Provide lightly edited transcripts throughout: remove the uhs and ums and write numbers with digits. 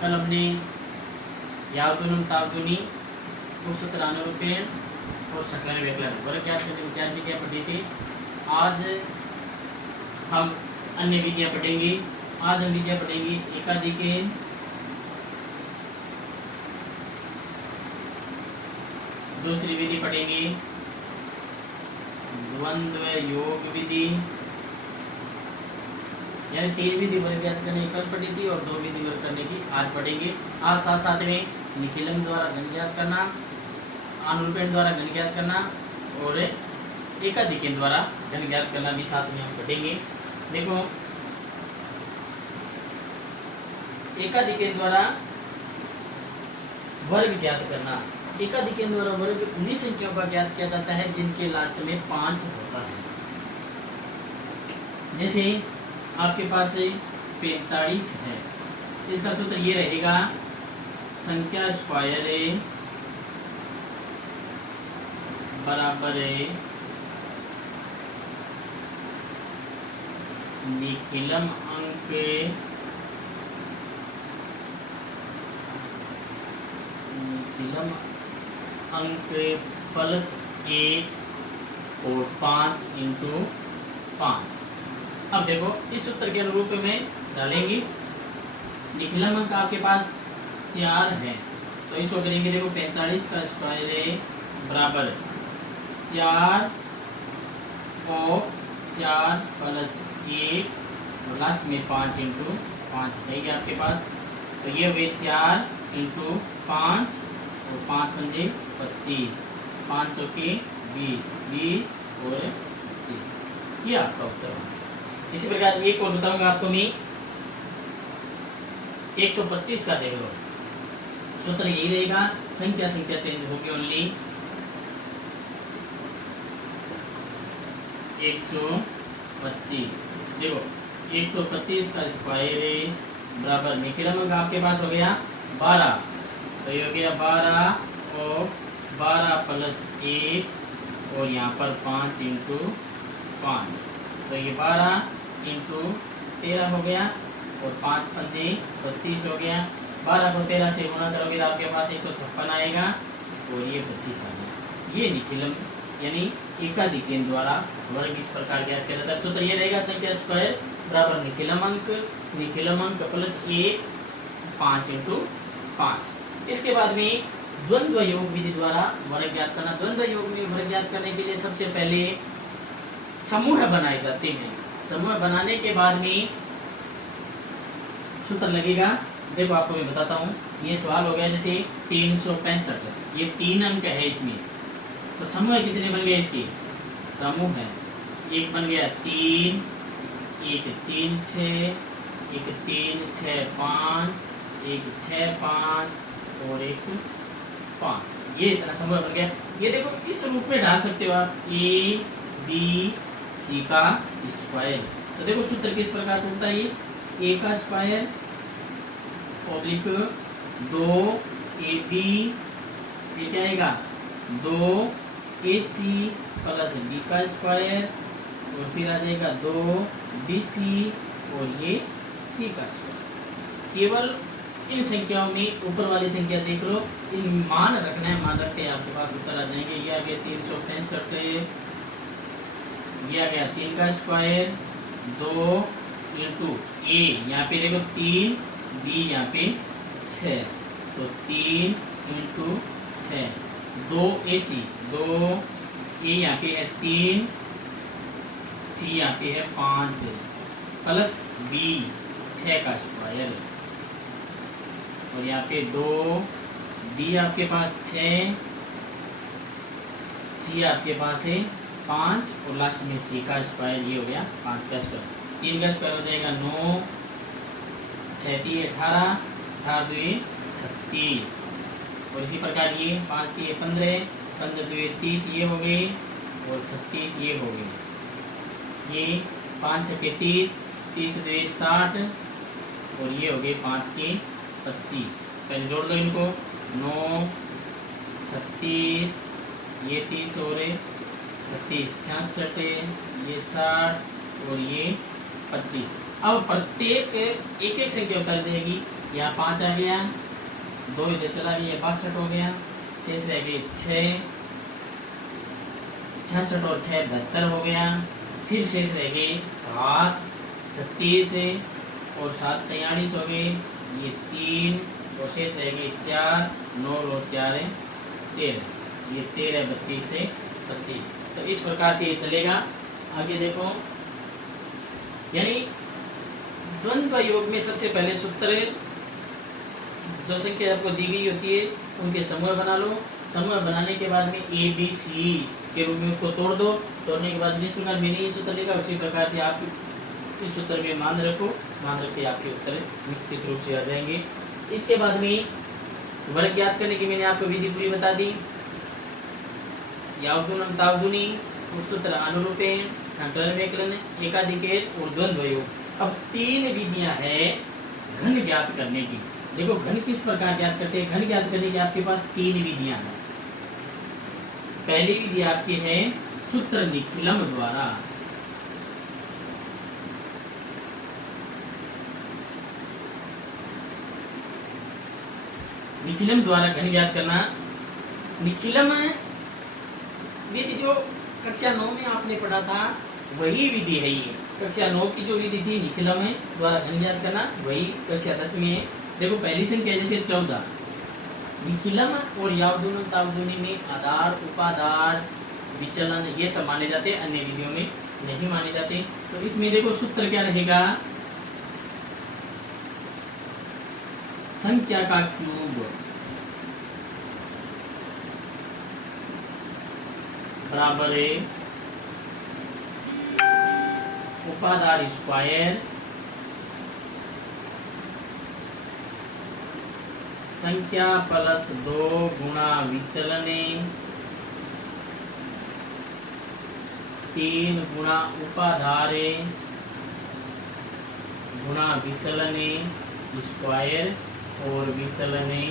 कल हमने यावदुनुम तावदुनी उपसूत्र अनुरूपेण और शकलन व्यकलन वर्ग ज्ञात करने की 4 विधियाँ पढ़ी थी। आज हम अन्य विधियाँ पढ़ेंगे। आज हम विधियाँ पढ़ेंगे एकाधिके, दूसरी विधि पढ़ेंगे द्वंद्व योग विधि, यानी 3 विधि वर्ग ज्ञात करने की कल पढ़ी थी और 2 विधि वर्ग करने की आज पढ़ेंगे। आज साथ साथ में निखिलम द्वारा घन ज्ञात करना, अनुरूपेण द्वारा घन ज्ञात करना और एकाधिकेन द्वारा घन ज्ञात करना भी साथ में हम पढ़ेंगे। देखो, एकाधिकेन द्वारा वर्ग ज्ञात करना। एकाधिकेन द्वारा वर्ग उन्हीं संख्याओं का ज्ञात किया जाता है जिनके लास्ट में 5 होता है। जैसे आपके पास 45 है, इसका सूत्र ये रहेगा संख्या स्क्वायर बराबर निखिलम अंक प्लस 1 और 5 इंटू 5। अब देखो इस सूत्र के अनुरूप में डालेंगे। निखिलम अंक आपके पास 4 है तो इसको करेंगे। देखो 45 का स्क्वायर बराबर 4 और 4 प्लस 1 और लास्ट में 5 इंटू 5 है आपके पास। तो ये हुए 4 इंटू 5 और 5 पंजे 25, 5 चौके 20, 20 और 25। ये आपका उत्तर है। इसी प्रकार एक और बताऊंगा आपको मैं, 125 का देख लो। सूत्र यही रहेगा, संख्या चेंज होगी ओनली। 125 देखो 125 का स्क्वायर बराबर निखिलम अंक आपके पास हो गया 12, तो ये हो गया 12 और 12 प्लस 1 और यहाँ पर 5 इंटू 5, तो ये 12 इंटू 13 हो गया और 5 पंजे 25 हो गया। 12 को 13 से गुणा करोगे तो आपके पास 156 आएगा और ये 25 आ गया। ये निखिलम यानी एकाधिकेन द्वारा वर्ग इस प्रकार ज्ञात किया जाता है। सूत्र ये रहेगा संख्या स्क्वायर बराबर निखिलम अंक प्लस 1 5 इंटू 5। इसके बाद में द्वंद्व योग विधि द्वारा वर्ग ज्ञात करना। द्वंद्व योग में वर्ग ज्ञात करने के लिए सबसे पहले समूह बनाए जाते हैं। समूह बनाने के बाद में सूत्र लगेगा। देखो आपको मैं बताता हूँ, ये सवाल हो गया जैसे 365, ये 3 अंक है इसमें, तो समूह कितने बन गए इसके? समूह है एक बन गया 3, एक 3 6, एक 3 6 5, एक 6 5 और एक 5। ये इतना समूह बन गया। ये देखो इस रूप में डाल सकते हो आप, ए बी सी का स्क्वायर। तो देखो सूत्र किस प्रकार टूटता है, ये ए का स्क्वायर ऑब्लिक 2 ए बी, ये क्या आएगा 2 ए सी प्लस बी का स्क्वायर और फिर आ जाएगा 2 बी सी और ये सी का स्क्वायर। केवल इन संख्याओं में ऊपर वाली संख्या देख लो, इन मान रखना है, मान रखते हैं आपके पास उत्तर आ जाएंगे। ये आ गया 365, ये आ गया 3 का स्क्वायर 2 इंटू ए, यहाँ पे देखो 3, बी यहाँ पे 6, तो 3 इंटू 6, 2 ए सी, 2 ए यहाँ पे है 3, सी यहाँ पे है 5 प्लस बी 6 का स्क्वायर और यहाँ पे 2 डी आपके पास 6, सी आपके पास है 5 और लास्ट में सी का स्क्वायर, ये हो गया 5 का स्क्वायर। 3 का स्क्वायर हो जाएगा 9, 6 3 18, 18 2 36 और इसी प्रकार ये 5 3 15, 15 2 30 ये हो गए और 36 ये हो गए। ये 5 6 30, 30 2 60 और ये हो गए 5 के 25। पहले जोड़ दो इनको, 9 36, ये 30 और 36 66, ये 60 और ये 25। अब प्रत्येक एक एक संख्या उतार जाएगी। यहाँ 5 आ गया, 2 इधर चला गया, 62 हो गया, शेष रह गए 6, 66 और 6 72 हो गया, फिर शेष रह गए 7, 36 और 7 43 हो गए, ये 3 और शेष रह गए 4, 9 और 4 13, ये 13 32 से 25। तो इस प्रकार से ये चलेगा। आगे देखो, यानी द्वंद्व योग में सबसे पहले सूत्र जो संख्या आपको दी गई होती है उनके समूह बना लो। समूह बनाने के बाद में ए बी सी के रूप में उसको तोड़ दो। तोड़ने के बाद जिस प्रकार मैंने ये सूत्र लिखा उसी प्रकार से आप इस सूत्र में मान रखो, मान रख के आपके उत्तर निश्चित रूप से आ जाएंगे। इसके बाद में वर्ग ज्ञात करने की मैंने आपको विधि पूरी बता दी। यावगुणन तावगुनी, सूत्र अनुरूपेण, संकलन व्यकलन, एकाधिकेर और द्वंद्व योग। अब 3 विधियां हैं घन ज्ञात करने की। देखो घन किस प्रकार ज्ञात करते हैं। घन ज्ञात करने की आपके पास 3 विधियां हैं। पहली विधि आपकी है सूत्र निखिलम द्वारा। निखिलम द्वारा घन ज्ञात करना। निखिलम विधि जो कक्षा 9 में आपने पढ़ा था वही विधि है ये। कक्षा 9 की जो विधि थी निखिलम द्वारा घन ज्ञात करना, वही कक्षा 10 में है। देखो पहली संख्या जैसे 14, निखिलम और यावगुणन तावगुनी में आधार, उपाधार, विचलन ये सब माने जाते हैं, अन्य विधियों में नहीं माने जाते। तो इसमें देखो सूत्र क्या रहेगा, संख्या का क्यूब बराबर है उपाधार स्क्वायर संख्या प्लस 2 गुणा विचलने 3 गुणा उपाधारे गुणा विचलने स्क्वायर और विचलने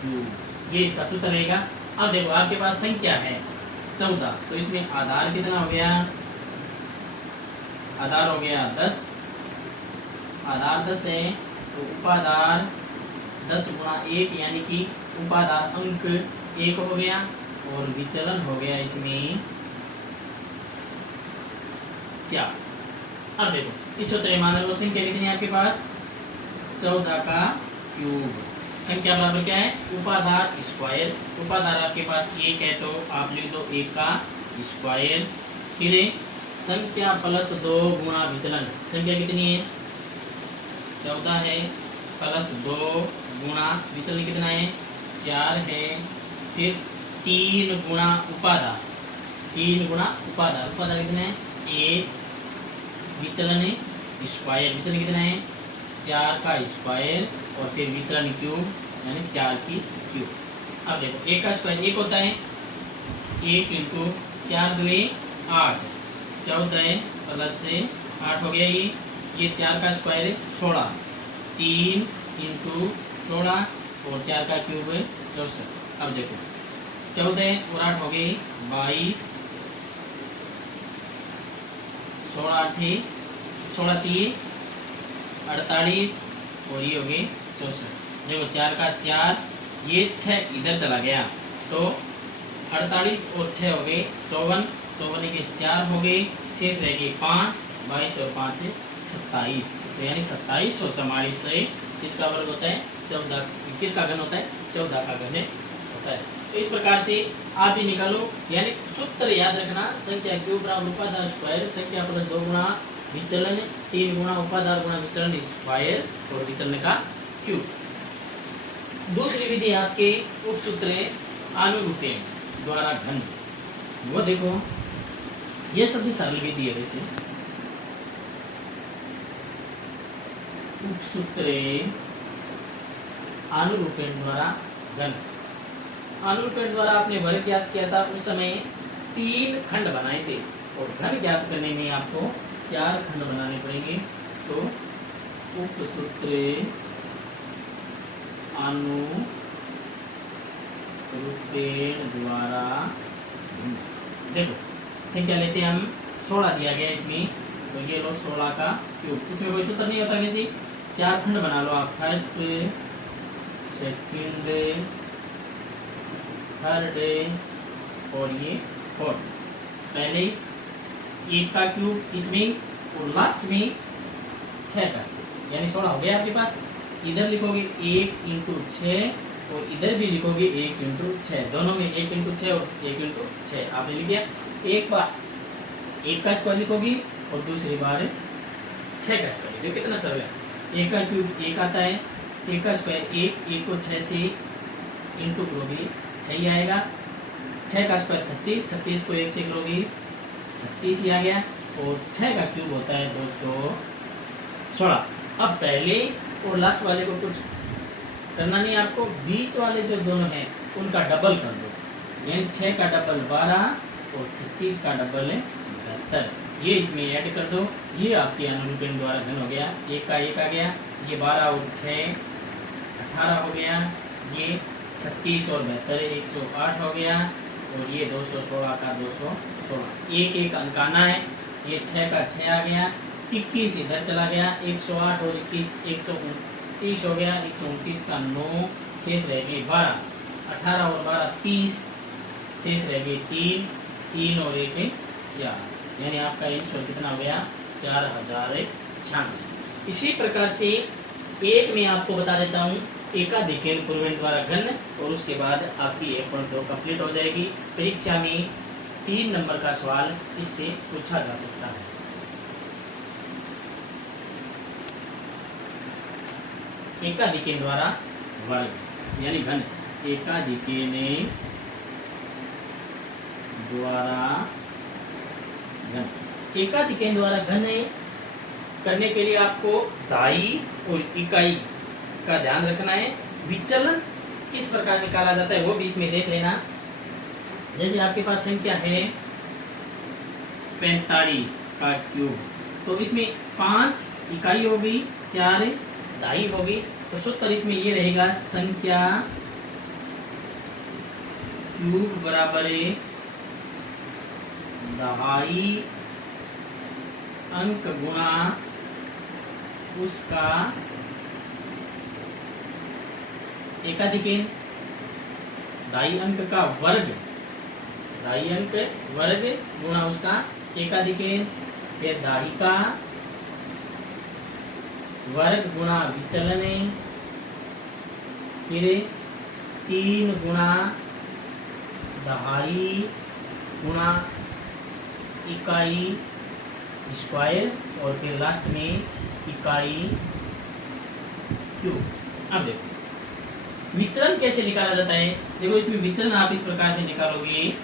क्यूब। ये इसका सूत्र रहेगा। अब देखो आपके पास संख्या है 14, तो इसमें आधार कितना हो गया, आधार हो गया 10, आधार 10 है तो उपाधार 10 गुणा 1 यानी कि उपाधार अंक 1 हो गया और विचलन हो गया इसमें 4। अब देखो इस सूत्र में मान लो संख्या कितनी है आपके पास 14 का क्यूब। संख्या बराबर क्या है उपाधार स्क्वायर। उपाधार आपके पास 1 है तो आप लिख दो 1 का स्क्वायर। फिर संख्या प्लस 2 गुणा विचलन। संख्या कितनी है 14 है प्लस 2 गुणा विचलन कितना है 4 है। फिर 3 गुणा उपाधार, 3 गुणा उपाधार, उपाधार कितना है 1, विचलन है स्क्वायर, विचलन कितना है 4 का स्क्वायर और फिर विचलन क्यूब यानी 4 की क्यूब। अब देखो 1 का स्क्वायर 1 होता है, 1 इंटू 4 2 8, 14 प्लस से 8 हो गया ये 4 का स्क्वायर है 16, 3 इंटू 16 और 4 का क्यूब है 64। अब देखो 14 और 8 हो गए 22, 16 16 3 48 और ये हो गए 64। देखो 4 का 4, ये 6 इधर चला गया तो 48 और 6 हो गए 54, 54 के 4 हो गए, शेष रह गए 5, 22 और 5 है 27। तो यानी 27 और 44 से किसका वर्ग होता है 14, किसका घन होता है 14 का घन होता है। तो इस प्रकार से आप ही निकालो, यानी सूत्र याद रखना संख्या क्यूब बराबर उपाधार स्क्वायर संख्या प्लस 2 गुणा विचलन 3 गुणा उपाधार गुणा विचलन स्क्वायर और विचलन का क्यूब। दूसरी विधि आपके उपसूत्र अनुरूपेण द्वारा घन, वो देखो ये सबसे सरल विधि है। वैसे उपसूत्र अनुरूपेण द्वारा घन, अनुरूपेण द्वारा आपने वर्ग ज्ञात किया था, उस समय 3 खंड बनाए थे और घन ज्ञात करने में आपको 4 खंड बनाने पड़ेंगे। तो उपसूत्र अनुरूपेण द्वारा देखो संख्या लेते हैं हम 16 दिया गया इसमें, तो ये लो 16 का क्यूब। इसमें कोई सूत्र नहीं होता, किसी 4 खंड बना लो आप। फर्स्ट सेकंड, थर्ड और ये फोर्थ। पहले 1 का क्यूब इसमें और लास्ट में 6 का क्यूब, यानी 16 हो गया आपके पास। इधर लिखोगे 1 इंटू 6 और इधर भी लिखोगे 1 इंटू 6, दोनों में 1 इंटू 6 और 1 इंटू 6 आपने लिख दिया। एक बार 1 का स्क्वायर लिखोगे और दूसरी बार 6 का स्क्वायर। देखो कितना सरल है। 1 का क्यूब 1 आता है, 1 का स्क्वायर 1 को 6 से इंटू करोगे 6 ही आएगा। 6 का स्क्वायर 36, 36 को 1 से करोगे 36 ही आ गया। और 6 का क्यूब होता है 216। अब पहले और लास्ट वाले को कुछ करना नहीं आपको, बीच वाले जो दोनों हैं उनका डबल कर दो, यानी 6 का डबल 12 और 36 का डबल 72। ये इसमें ऐड कर दो, ये आपके अनुरूपण द्वारा घन हो गया। 1 का 1 आ गया, ये 12 और 6 18 हो गया, ये 36 और 72 108 हो गया, और ये 216 का 216। एक एक अंक आना है। ये 6 का 6 आ गया, 21 इधर चला गया, 108 और 21 129 हो गया, 129 का 9 शेष रह गए 12, 18 और 12 30 शेष रह गए 3, 3 और 1 4, यानी आपका आंसर कितना हो गया 4096। इसी प्रकार से एक में आपको बता देता हूँ एकाधिकेन पूर्वेण द्वारा घन, और उसके बाद आपकी 1.2 कंप्लीट हो जाएगी। परीक्षा में 3 नंबर का सवाल इससे पूछा जा सकता है। एकाधिकेन द्वारा वर्ग यानी घन, एकाधिकेन द्वारा घन। एकाधिकेन द्वारा घन करने के लिए आपको दाई और इकाई का ध्यान रखना है। विचलन किस प्रकार निकाला जाता है वो भी इसमें देख लेना। जैसे आपके पास संख्या है 45 का क्यूब, तो इसमें 5 इकाई होगी, 4 दाई होगी, तो सूत्र इसमें ये रहेगा संख्या क्यूब बराबर दहाई अंक गुणा उसका एकाधिकेन, दाई अंक का वर्ग, दाई अंक वर्ग गुणा उसका एकाधिकेन, फिर दाई का वर्ग गुणा विचलन, फिर 3 गुणा दहाई गुणा इकाई स्क्वायर, और फिर लास्ट में इकाई क्यूब। अब देखो विचलन कैसे निकाला जाता है। देखो इसमें विचलन आप इस प्रकार से निकालोगे,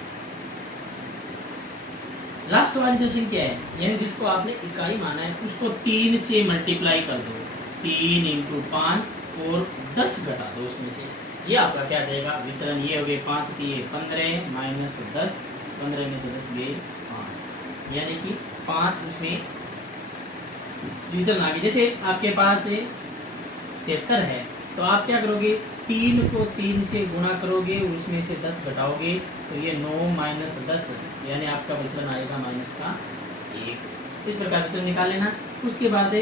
लास्ट वाली जो संख्या है यानी जिसको आपने इकाई माना है उसको 3 से मल्टीप्लाई कर दो, 3 इंटू 5 और 10 घटा दो उसमें से, ये आपका क्या जाएगा विचलन। ये हो गए 5 दिए 15 माइनस 10, 15 में से 10 गए 5, यानी कि 5 उसमें विचलन आ गई। जैसे आपके पास 73 है तो आप क्या करोगे, 3 को 3 से गुणा करोगे, उसमें से 10 घटाओगे, तो ये 9 माइनस 10, यानी आपका विचलन आएगा माइनस का 1। इस प्रकार विचलन निकाल लेना। उसके बाद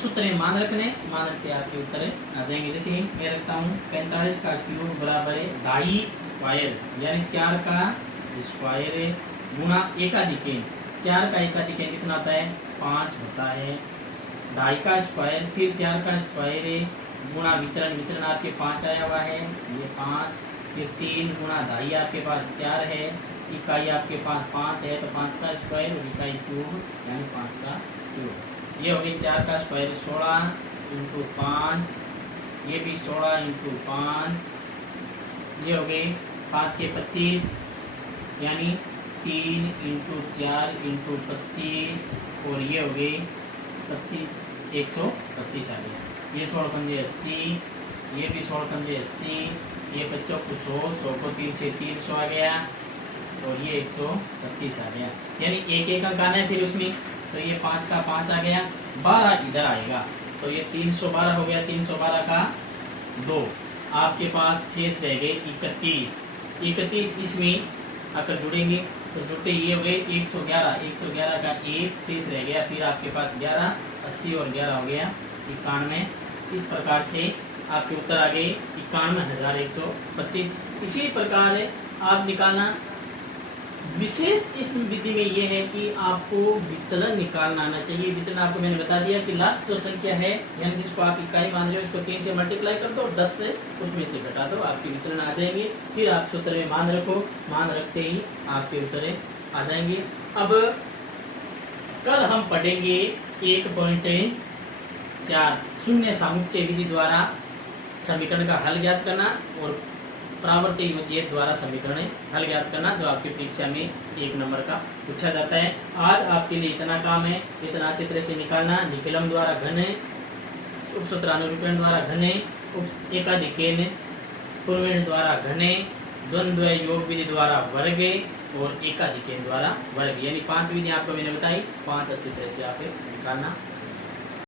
सूत्र में मान रखने, मान रख के आपके उत्तर आ जाएंगे। जैसे मैं रखता हूँ 45 का क्यूब बराबर दाई स्क्वायर यानी 4 का स्क्वायर गुणा एकाधिकेन, 4 का एकाधिकेन कितना होता है 5 होता है, दाई का स्क्वायर फिर 4 का स्क्वायर गुणा विचलन, विचलन आपके 5 आया हुआ है, ये 5, फिर 3 गुणा दाई आपके पास 4 है, इकाई आपके पास 5 है, तो 5 का स्क्वायर और इकाई क्यूब यानी 5 का क्यूब। ये हो गई 4 का स्क्वायर 16 इंटू 5, ये भी 16 इंटू 5, ये हो गई 5 के 25 यानी 3 इंटू 4 इंटू 25, और ये हो गई 25 125 आ गया। ये 16 पंजे 80, ये भी 16 पंजे 80, ये बच्चों को 100 को 3 से 300 आ गया, और ये 125 आ गया, यानी एक एक अंक आना है फिर उसमें, तो ये 5 का 5 आ गया, 12 इधर आएगा, तो ये 312 हो गया, 312 का 2, आपके पास शेष रह गए 31, 31 इसमें आकर जुड़ेंगे, तो जुड़ते ये हो गए 111, 111 का 1 शेष रह गया, फिर आपके पास 11, 80 और 11 हो गया 91। इस प्रकार से आपके उत्तर आ गए 51,125। इसी प्रकार आप निकालना, विशेष इस विधि में ये है कि आपको विचलन निकालना आना चाहिए। विचलन आपको मैंने बता दिया कि लास्ट जो संख्या है यानी जिसको आप इकाई मान रहे हो उसको 3 से मल्टीप्लाई कर दो और 10 से उसमें से घटा दो, आपके विचलन आ जाएंगे। फिर आप सूत्र में मान रखो, मान रखते ही आपके उत्तर आ जाएंगे। अब कल हम पढ़ेंगे 1.4 शून्य सामुच्चय विधि द्वारा समीकरण का हल ज्ञात करना और परावर्त योज्यता द्वारा समीकरण हल ज्ञात करना, जो आपकी परीक्षा में 1 नंबर का पूछा जाता है। आज आपके लिए इतना काम है, इतना अच्छी तरह से निकालना। निखिलम द्वारा घन, उपसूत्रानुरूपण द्वारा घने, एकाधिकेन पूर्वेण द्वारा घने, द्वंद्व योग विधि द्वारा वर्ग और एकाधिकेन द्वारा वर्ग, यानी 5 विधि आपको मैंने बताई। 5 अच्छी तरह से आप निकालना।